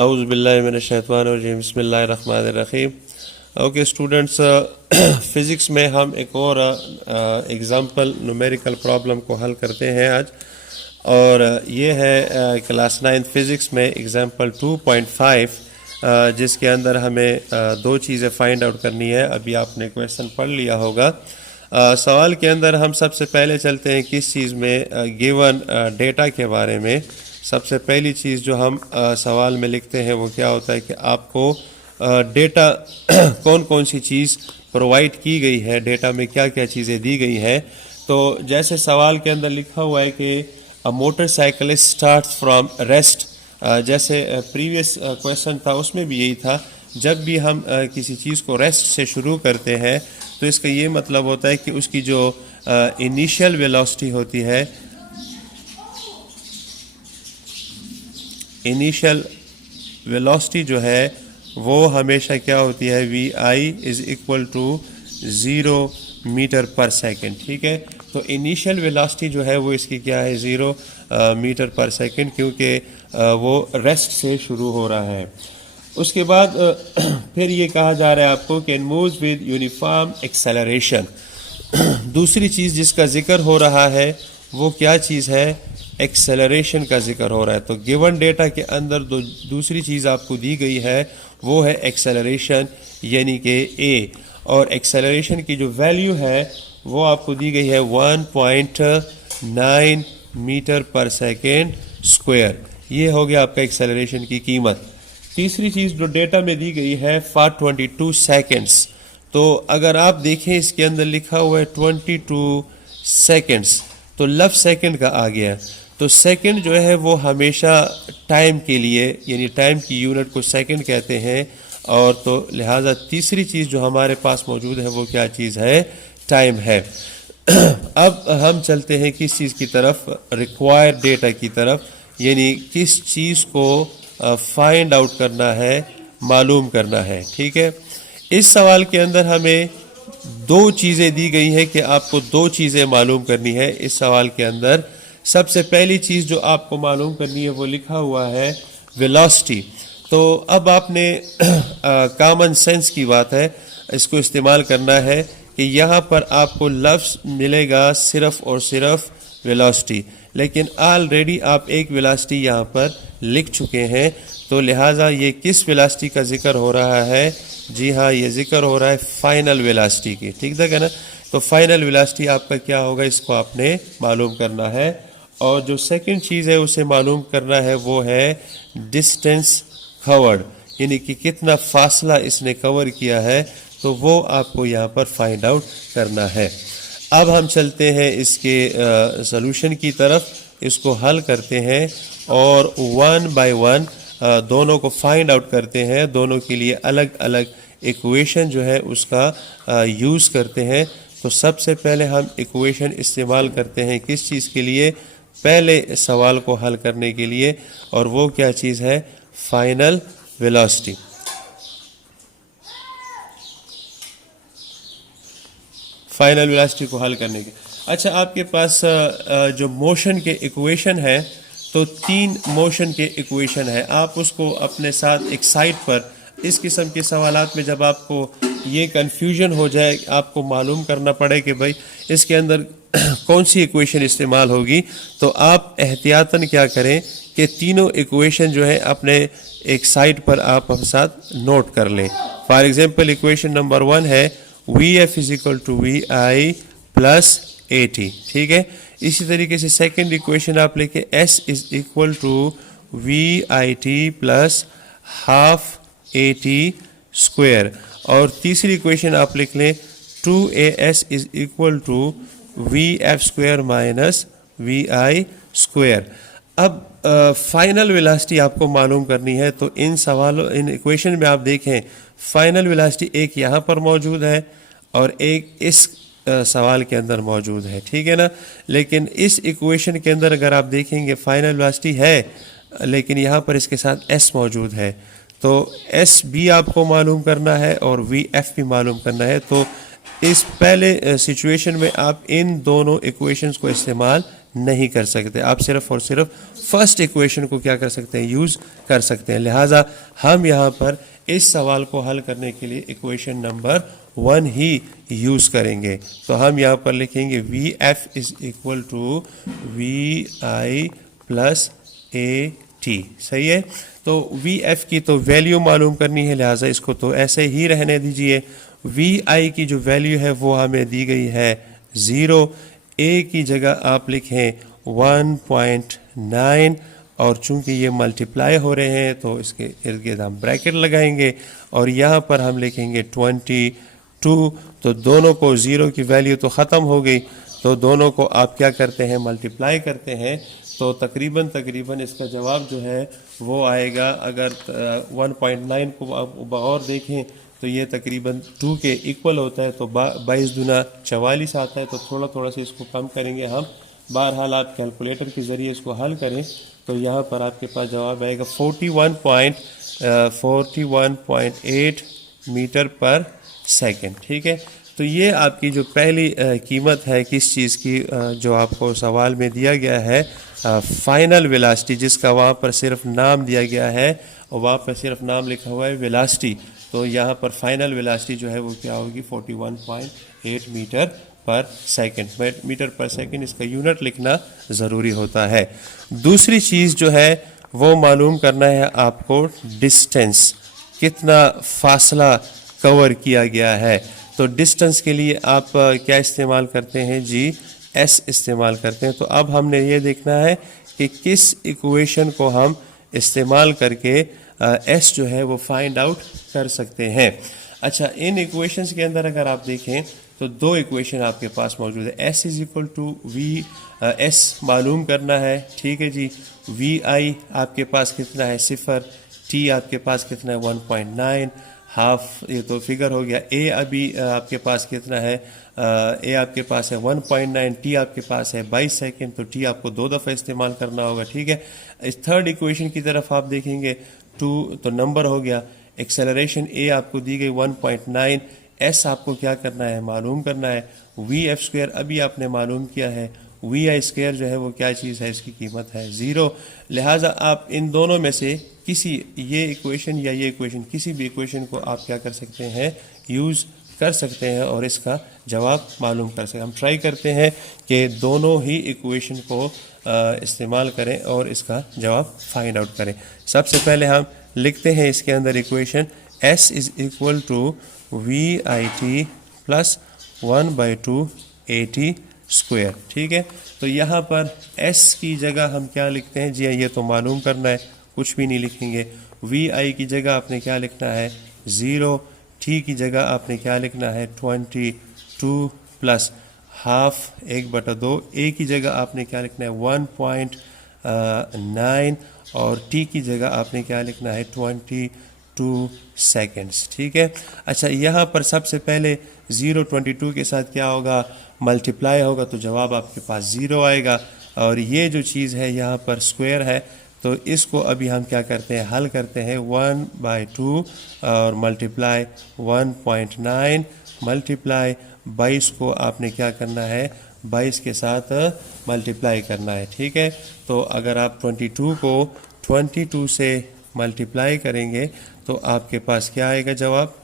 औज़ु बिल्लाहि मिनश शैतानिर रजीम बिस्मिल्लाहिर रहमानिर रहीम। Okay students, physics में हम एक और एग्ज़ाम्पल न्यूमेरिकल प्रॉब्लम को हल करते हैं आज, और ये है क्लास 9 फ़िज़िक्स में एग्ज़ाम्पल 2.5, जिसके अंदर हमें दो चीज़ें फाइंड आउट करनी है। अभी आपने क्वेश्चन पढ़ लिया होगा। सवाल के अंदर हम सबसे पहले चलते हैं किस चीज़ में, गिवन डेटा के बारे में। सबसे पहली चीज़ जो हम सवाल में लिखते हैं वो क्या होता है कि आपको डेटा कौन कौन सी चीज़ प्रोवाइड की गई है, डेटा में क्या क्या चीज़ें दी गई हैं। तो जैसे सवाल के अंदर लिखा हुआ है कि अ मोटरसाइकिलिस्ट स्टार्ट्स फ्रॉम रेस्ट, जैसे प्रीवियस क्वेश्चन था उसमें भी यही था। जब भी हम किसी चीज़ को रेस्ट से शुरू करते हैं तो इसका ये मतलब होता है कि उसकी जो इनिशियल वेलोसिटी होती है, इनिशियल वेलोसिटी जो है वो हमेशा क्या होती है, vi is equal to 0 metre per second. ठीक है, तो इनिशियल वेलोसिटी जो है वो इसकी क्या है, 0 मीटर पर सेकेंड, क्योंकि वो रेस्ट से शुरू हो रहा है। उसके बाद फिर ये कहा जा रहा है आपको कि मूव्स विद यूनिफॉर्म एक्सेलरेशन। दूसरी चीज़ जिसका जिक्र हो रहा है वो क्या चीज़ है, एक्सेलरेशन का जिक्र हो रहा है। तो गिवन डेटा के अंदर दूसरी चीज़ आपको दी गई है वो है एक्सेलरेशन, यानी कि ए, और एक्सेलरेशन की जो वैल्यू है वो आपको दी गई है 1.9 मीटर पर सेकेंड स्क्वायर। ये हो गया आपका एक्सेलरेशन की कीमत। तीसरी चीज़ जो डेटा में दी गई है 422 सेकेंड्स। तो अगर आप देखें इसके अंदर लिखा हुआ है 22 सेकेंड्स, तो लफ्ज़ सेकंड का आ गया। तो सेकंड जो है वो हमेशा टाइम के लिए, यानी टाइम की यूनिट को सेकंड कहते हैं, और तो लिहाजा तीसरी चीज़ जो हमारे पास मौजूद है वो क्या चीज़ है, टाइम है। अब हम चलते हैं किस चीज़ की तरफ, रिक्वायर्ड डेटा की तरफ, यानी किस चीज़ को फाइंड आउट करना है, मालूम करना है। ठीक है, इस सवाल के अंदर हमें दो चीज़ें दी गई है कि आपको दो चीज़ें मालूम करनी है। इस सवाल के अंदर सबसे पहली चीज़ जो आपको मालूम करनी है वो लिखा हुआ है वेलोसिटी। तो अब आपने कॉमन सेंस की बात है, इसको इस्तेमाल करना है कि यहाँ पर आपको लफ्ज़ मिलेगा सिर्फ़ और सिर्फ वेलोसिटी, लेकिन ऑलरेडी आप एक वेलोसिटी यहाँ पर लिख चुके हैं। तो लिहाजा ये किस वेलोसिटी का जिक्र हो रहा है, जी हाँ, ये जिक्र हो रहा है फाइनल वेलोसिटी की। ठीक है ना, तो फाइनल वेलोसिटी आपका क्या होगा, इसको आपने मालूम करना है। और जो सेकंड चीज़ है उसे मालूम करना है वो है डिस्टेंस कवर्ड, यानी कि कितना फासला इसने कवर किया है, तो वो आपको यहाँ पर फाइंड आउट करना है। अब हम चलते हैं इसके सॉल्यूशन की तरफ, इसको हल करते हैं और वन बाय वन दोनों को फाइंड आउट करते हैं। दोनों के लिए अलग अलग इक्वेशन जो है उसका यूज़ करते हैं। तो सबसे पहले हम इक्वेशन इस्तेमाल करते हैं किस चीज़ के लिए, पहले सवाल को हल करने के लिए, और वो क्या चीज़ है, फाइनल वेलोसिटी। फाइनल वेलोसिटी को हल करने के, अच्छा आपके पास जो मोशन के इक्वेशन है, तो तीन मोशन के इक्वेशन है। आप उसको अपने साथ एक साइड पर, इस किस्म के सवालात में जब आपको ये कन्फ्यूजन हो जाए, आपको मालूम करना पड़े कि भाई इसके अंदर कौन सी इक्वेशन इस्तेमाल होगी, तो आप एहतियातन क्या करें कि तीनों इक्वेशन जो है अपने एक साइड पर आप अपने साथ नोट कर लें। फॉर एग्जांपल इक्वेशन नंबर 1 है VF is equal to VI plus AT। ठीक है, इसी तरीके से सेकंड इक्वेशन आप लेके S is equal to VIT plus half AT square, और तीसरी इक्वेशन आप लिख लें 2AS is equal to VF square minus VI square. अब फाइनल वेलोसिटी आपको मालूम करनी है, तो इन सवालों, इन इक्वेशन में आप देखें फाइनल वेलोसिटी एक यहाँ पर मौजूद है और एक इस सवाल के अंदर मौजूद है। ठीक है ना, लेकिन इस इक्वेशन के अंदर अगर आप देखेंगे फाइनल वेलोसिटी है, लेकिन यहाँ पर इसके साथ S मौजूद है, तो S भी आपको मालूम करना है और VF भी मालूम करना है। तो इस पहले सिचुएशन में आप इन दोनों इक्वेशंस को इस्तेमाल नहीं कर सकते। आप सिर्फ और सिर्फ फर्स्ट इक्वेशन को क्या कर सकते हैं, यूज़ कर सकते हैं। लिहाजा हम यहाँ पर इस सवाल को हल करने के लिए इक्वेशन नंबर 1 ही यूज़ करेंगे। तो हम यहाँ पर लिखेंगे v f is equal to v i plus a t. सही है। तो वी एफ की तो वैल्यू मालूम करनी है, लिहाजा इसको तो ऐसे ही रहने दीजिए। वी आई की जो वैल्यू है वो हमें दी गई है 0। ए की जगह आप लिखें 1.9 और चूंकि ये मल्टीप्लाई हो रहे हैं तो इसके इर्द गिर्द हम ब्रैकेट लगाएंगे और यहाँ पर हम लिखेंगे 22। तो दोनों को 0 की वैल्यू तो ख़त्म हो गई, तो दोनों को आप क्या करते हैं, मल्टीप्लाई करते हैं। तो तकरीबन इसका जवाब जो है वो आएगा, अगर 1.9 को आप और देखें तो ये तकरीबन 2 के इक्वल होता है। तो 22 दूना 44 आता है। तो थोड़ा सा इसको कम करेंगे हम। बहरहाल आप कैलकुलेटर के ज़रिए इसको हल करें तो यहाँ पर आपके पास जवाब आएगा 41.8 मीटर पर सेकंड। ठीक है। तो ये आपकी जो पहली कीमत है किस चीज़ की, जो आपको सवाल में दिया गया है, फाइनल वेलोसिटी, जिसका वहाँ पर सिर्फ नाम दिया गया है और वहाँ पर सिर्फ नाम लिखा हुआ है वेलोसिटी। तो यहाँ पर फाइनल वेलोसिटी जो है वो क्या होगी, 41.8 मीटर पर सेकंड। मीटर पर सेकंड इसका यूनिट लिखना ज़रूरी होता है। दूसरी चीज़ जो है वो मालूम करना है आपको, डिस्टेंस, कितना फासला कवर किया गया है। तो डिस्टेंस के लिए आप क्या इस्तेमाल करते हैं जी, एस इस्तेमाल करते हैं। तो अब हमने ये देखना है कि किस इक्वेशन को हम इस्तेमाल करके एस जो है वो फाइंड आउट कर सकते हैं। अच्छा, इन इक्वेशंस के अंदर अगर आप देखें तो दो इक्वेशन आपके पास मौजूद है। S is equal to v, s मालूम करना है। ठीक है जी। वी आई आपके पास कितना है, 0। टी आपके पास कितना है, 1.9 हाफ, ये तो फिगर हो गया। ए अभी आपके पास कितना है, ए आपके पास है 1.9, टी आपके पास है 22 सेकेंड। तो टी आपको 2 दफ़ा इस्तेमाल करना होगा। ठीक है। इस थर्ड इक्वेशन की तरफ आप देखेंगे 2, तो नंबर हो गया। एक्सेलरेशन ए आपको दी गई 1.9, एस आपको क्या करना है, मालूम करना है। वी एफ स्क्वायर अभी आपने मालूम किया है। वी आई स्क्वायर जो है वो क्या चीज़ है, इसकी कीमत है 0। लिहाजा आप इन दोनों में से किसी, ये इक्वेशन या ये इक्वेशन, किसी भी इक्वेशन को आप क्या कर सकते हैं, यूज़ कर सकते हैं और इसका जवाब मालूम कर सकते हैं। हम ट्राई करते हैं कि दोनों ही इक्वेशन को इस्तेमाल करें और इसका जवाब फाइंड आउट करें। सबसे पहले हम लिखते हैं इसके अंदर equation, s is equal to v i t plus 1/2 a t square. ठीक है। तो यहाँ पर s की जगह हम क्या लिखते हैं जी, ये तो मालूम करना है, कुछ भी नहीं लिखेंगे। वी आई की जगह आपने क्या लिखना है, 0। t की जगह आपने क्या लिखना है, 22 प्लस हाफ 1/2। a की जगह आपने क्या लिखना है, 1.9 और t की जगह आपने क्या लिखना है, 22 सेकेंड्स। ठीक है। अच्छा, यहाँ पर सबसे पहले 0 22 के साथ क्या होगा, मल्टीप्लाई होगा, तो जवाब आपके पास 0 आएगा। और ये जो चीज़ है यहाँ पर स्क्वायर है, तो इसको अभी हम क्या करते हैं, हल करते हैं। 1/2 और मल्टीप्लाई 1.9 मल्टीप्लाई 22 को आपने क्या करना है, 22 के साथ मल्टीप्लाई करना है। ठीक है। तो अगर आप 22 को 22 से मल्टीप्लाई करेंगे तो आपके पास क्या आएगा जवाब,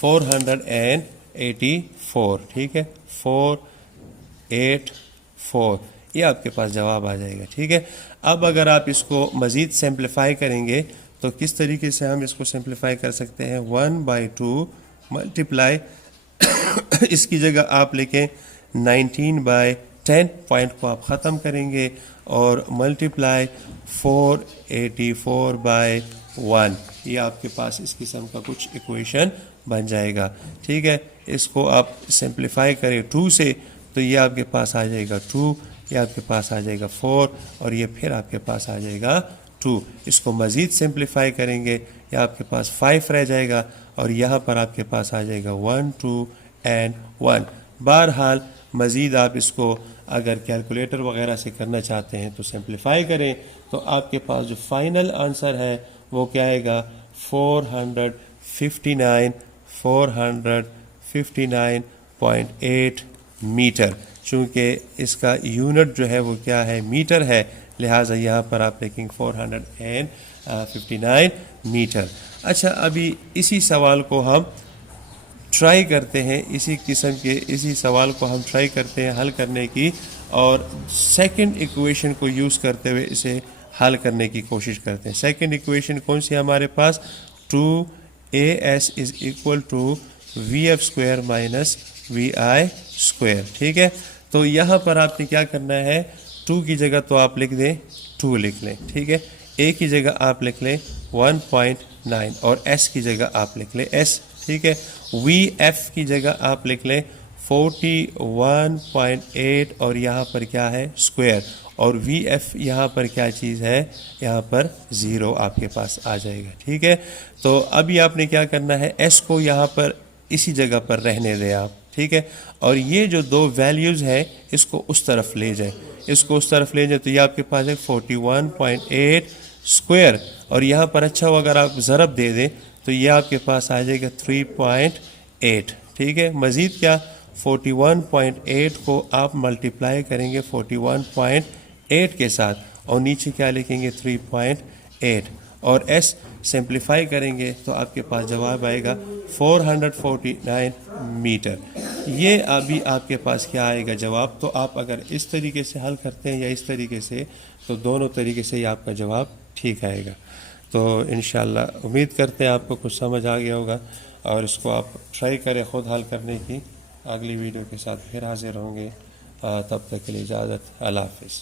484। ठीक है, 484, ये आपके पास जवाब आ जाएगा। ठीक है। अब अगर आप इसको मज़ीद सिंप्लीफाई करेंगे तो किस तरीके से हम इसको सिंप्लीफाई कर सकते हैं, 1/2 मल्टीप्लाई इसकी जगह आप लिखें 19/10, पॉइंट को आप ख़त्म करेंगे और मल्टीप्लाई 484/1, ये आपके पास इस किस्म का कुछ इक्वेशन बन जाएगा। ठीक है। इसको आप सिंप्लीफाई करें 2 से तो ये आपके पास आ जाएगा 2, ये आपके पास आ जाएगा 4 और ये फिर आपके पास आ जाएगा 2। इसको मज़ीद सिंप्लीफाई करेंगे, ये आपके पास 5 रह जाएगा और यहाँ पर आपके पास आ जाएगा 1 2 and 1। बहरहाल मज़ीद आप इसको अगर कैलकुलेटर वगैरह से करना चाहते हैं तो सिंप्लीफाई करें, तो आपके पास जो फाइनल आंसर है वो क्या आएगा, 459.8 मीटर। चूँकि इसका यूनिट जो है वो क्या है, मीटर है, लिहाजा यहाँ पर आप लिखेंगे 459 मीटर। अच्छा, अभी इसी सवाल को हम ट्राई करते हैं, इसी किस्म के इसी सवाल को हम ट्राई करते हैं हल करने की, और सेकंड इक्वेशन को यूज़ करते हुए इसे हल करने की कोशिश करते हैं। सेकंड इक्वेशन कौन सी है हमारे पास, 2as is equal to vf square minus vi square. ठीक है, तो यहाँ पर आपने क्या करना है, 2 की जगह तो आप लिख दें 2 लिख लें। ठीक है, a की जगह आप लिख लें 1.9 और s की जगह आप लिख लें s। ठीक है, vf की जगह आप लिख लें 41.8 और यहाँ पर क्या है, स्क्वायर, और vf यहाँ पर क्या चीज़ है, यहाँ पर 0 आपके पास आ जाएगा। ठीक है, तो अभी आपने क्या करना है, s को यहाँ पर इसी जगह पर रहने दें आप। ठीक है, और ये जो दो वैल्यूज़ हैं इसको उस तरफ ले जाए, इसको उस तरफ ले जाए, तो ये आपके पास है 41.8 स्क्वायर, और यहाँ पर अच्छा हो अगर आप ज़रब दे दें तो ये आपके पास आ जाएगा 3.8। ठीक है, मज़ीद क्या, 41.8 को आप मल्टीप्लाई करेंगे 41.8 के साथ, और नीचे क्या लिखेंगे 3.8, और s सिंप्लीफाई करेंगे तो आपके पास जवाब आएगा 449 मीटर। ये अभी आपके पास क्या आएगा जवाब। तो आप अगर इस तरीके से हल करते हैं या इस तरीके से, तो दोनों तरीके से ही आपका जवाब ठीक आएगा। तो इंशाल्लाह उम्मीद करते हैं आपको कुछ समझ आ गया होगा, और इसको आप ट्राई करें ख़ुद हल करने की। अगली वीडियो के साथ फिर हाजिर होंगे, तब तक के लिए इजाज़त, अल्लाह हाफ़िज़।